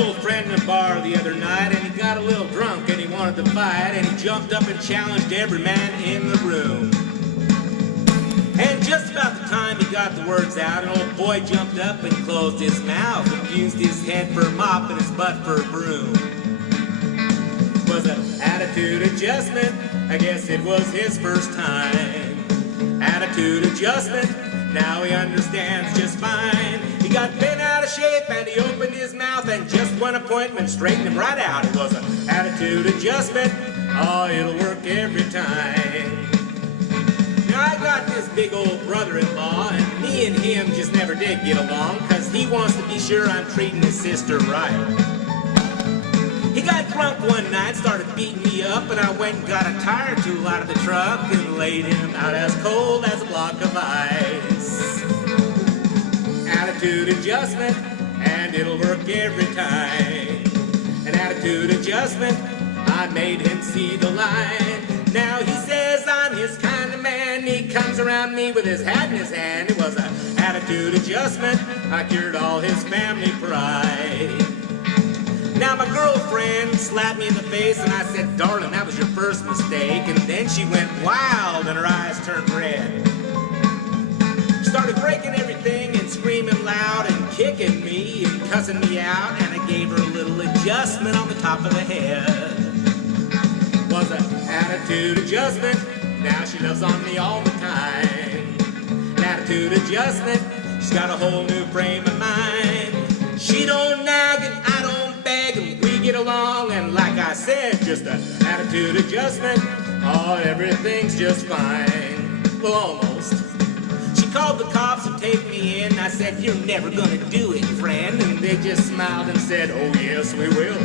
old friend in a bar the other night, and he got a little drunk and he wanted to fight, and he jumped up and challenged every man in the room. And just about the time he got the words out, an old boy jumped up and closed his mouth and used his head for a mop and his butt for a broom. Was an attitude adjustment, I guess it was his first time. Attitude adjustment, now he understands just fine. He got bent out of shape and he opened his mouth, and just one appointment straightened him right out. It was an attitude adjustment, oh, it'll work every time. Now I got this big old brother-in-law, and me and him just never did get along, 'cause he wants to be sure I'm treating his sister right. He got drunk one night, started beating me up, and I went and got a tire tool out of the truck and laid him out as cold as a block of ice. Attitude adjustment, and it'll work every time. An attitude adjustment, I made him see the line. Now he says I'm his kind of man. He comes around me with his hat in his hand. It was an attitude adjustment, I cured all his family pride. Now my girlfriend slapped me in the face, and I said, darling, that was your first mistake. And then she went wild and her eyes turned red. She started breaking everything and screaming loud and kicking me and cussing me out, and I gave her a little adjustment on the top of the head. Was an attitude adjustment, now she loves on me all the time. An attitude adjustment, she's got a whole new frame of mind. She don't nag and I don't beg, and we get along, and like I said, just an attitude adjustment, oh, everything's just fine. Well, almost. She called the cops to take me in. I said, you're never gonna do it, friend, and they just smiled and said, oh yes, we will.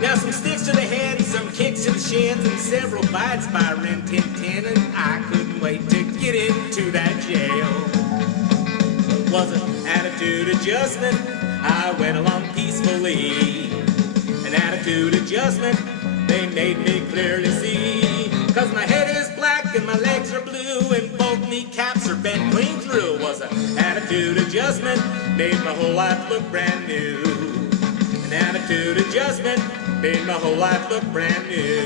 Now some sticks to the head and some kicks to the shins and several bites by Rin Tin Tin, and I couldn't wait to get into that jail. Was an attitude adjustment, I went along peacefully. An attitude adjustment, they made me clearly see. 'Cause my head is black and my legs are blue and both kneecaps are bent clean through. Was an attitude adjustment, made my whole life look brand new. An attitude adjustment, made my whole life look brand new.